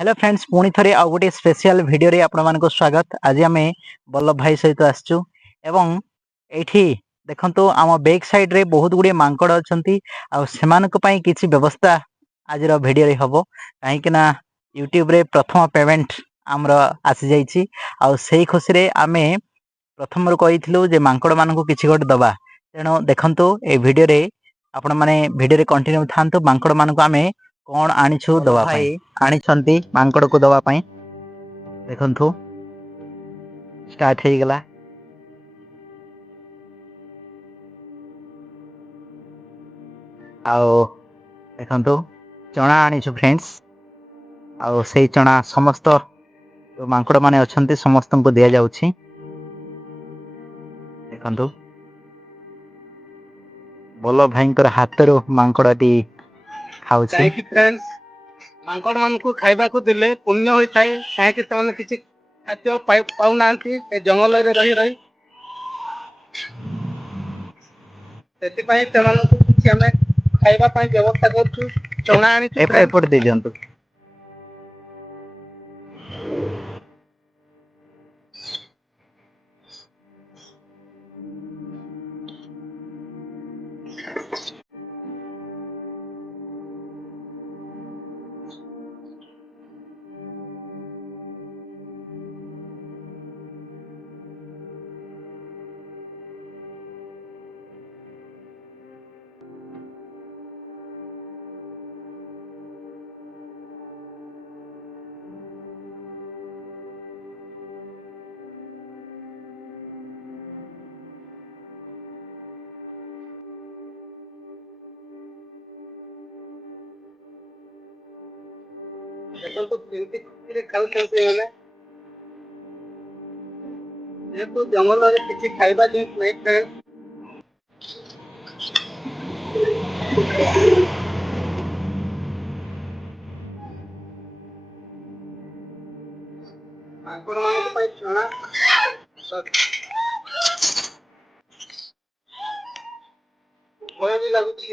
Hello friends पुणी थरे आ गोटे स्पेशल वीडियो रे आपण मानको स्वागत। आज आमे बल्लभ भाई सहित आसचु एवं एठी देखंतु आम बैक साइड रे बहुत गुडी मांकड़ अछंती आ सेमानक पई किछि व्यवस्था आज रो वीडियो रे हबो काहे कि ना यूट्यूब रे प्रथम पेमेंट हमरो आसी जाईछि आ सेही खुशी रे आमे प्रथम रो कहिथिलु जे मांकड़ मानको किछि गोट दबा तेनो देखंतु ए वीडियो रे आपण माने वीडियो रे कंटिन्यू थांतु मांकड़ मानको आमे कोन आनिछु दबा भाई आनिछंती मांकड़ को दबा पई देखंतु स्टार्ट हे गेला आओ देखंतु चना आनिछु फ्रेंड्स आओ सेही चना समस्त जो मांकड़ माने अछंती समस्त को दिया जाउछि देखंतु बोलो भाईंकर हातरो मांकड़टी खाउछि काहे फ्रेंड्स मांकड़ मान को खाइबा को दिले पुण्य होई थाए काहे कि तमने किछि खाद्य पाउ नांती ए जंगल रे रही रही सेति पई तमन को किछि हमें खाइबा पई व्यवस्था करछु चना आनी छु एपट दे जंतु देखो तो केंति खुशी खाउ छथि माने ये तो जंगल रे किछि खाइबा जे नहीं फ्रेंड्स मांकड़ मान को पई चना भय भी लागुछि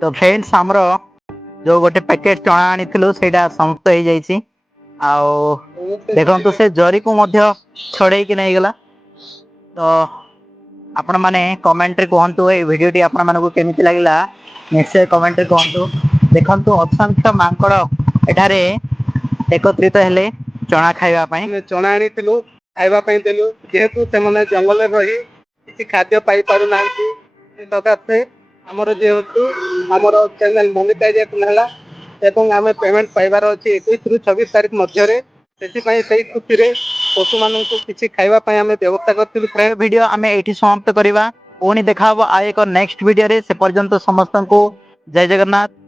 तो फ्रेंड्स हमरो जो गोटे पैकेट चना आनिथिलु सेटा समाप्त हो जाईछि आओ देखंतु से जरी को मध्य छड़े कि नहीं गला तो आपण माने कमेंट रे कहंतु ए वीडियो टी आपण मानको केमिति लागिला निश्चय कमेंट रे कहंतु देखंतु असंख्य मांकड़ एठारे एकत्रित हेले चना खाइबा पई चना आनिथिलु खाइबा पई देलु जेहेतु से माने जंगल रे रही किछि खाद्य पाई पारु नांती तदाते हमर जेहेतु हमर चैनल मोनेटाइजेशन हला एवं आमे पेमेंट पाइबार अछि 21 रु 26 तारिख मध्य रे सेति पई सेही खुशी रे पशु मानन को किछि खाइबा पई आमे व्यवस्था करथिलु फ्रेंड वीडियो आमे एठी समाप्त करिवा पुणी देखा हबो आ एक नेक्स्ट वीडियो रे से पर्यंत समस्त को जय जगन्नाथ।